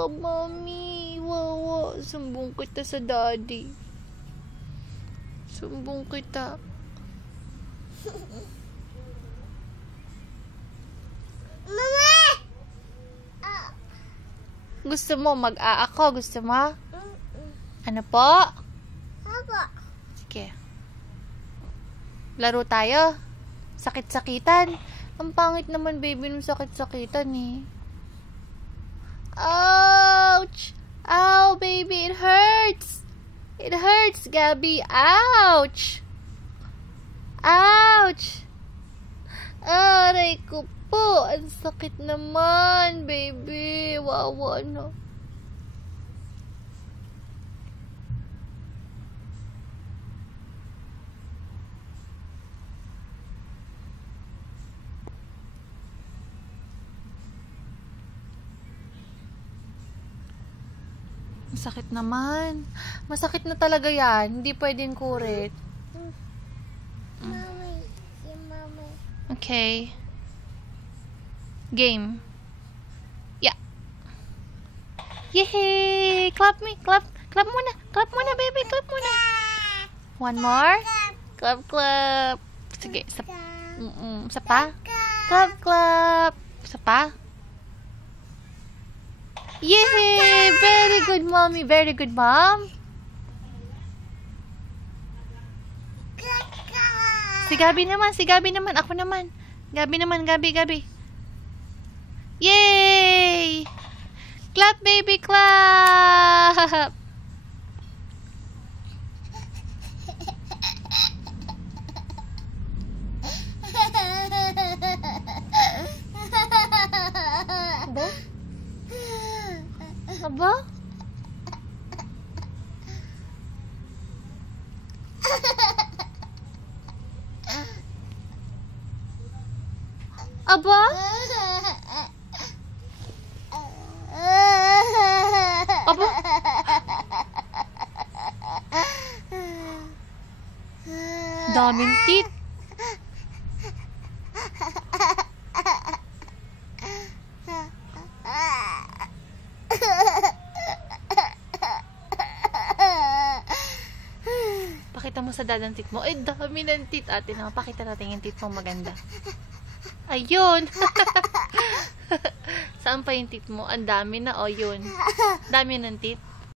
ka, Mommy. Wawa. Sumbong kita sa daddy. Sumbong kita. Mama! Gusto mo mag-a-ako? Gusto mo? Ano po? Apa? Sige. Laro tayo. Sakit-sakitan. Ang pangit naman, baby, nung sakit-sakitan eh. Ouch! Ow, baby, it hurts! It hurts, Gabby. Ouch! Ouch! Aray ko po. Ang sakit naman, baby. Wawa, no? Masakit naman. Masakit na talaga yan. Hindi pwedeng kurit. Mami. Si Mami. Okay. Game. Yeah. Yay! Clap me. Clap. Clap muna. Clap muna, baby. Clap muna. One more. Clap, clap. Sige. Isa pa. Clap, clap. Isa pa. Yay! Very good, Mommy. Very good, Mom. Si Gabi naman. Si Gabi naman. Ako naman. Gabi naman. Gabi. Yay! Clap, baby. Clap. Aba? Aba? Aba? Aba? Daming teeth. Pakita mo sa dad ang teeth mo. Ay, dami ng teeth, ate. Pakita natin yung teeth mo maganda. Ayun. Saan pa yung teeth mo? Ang dami na. O, yun. Dami ng teeth.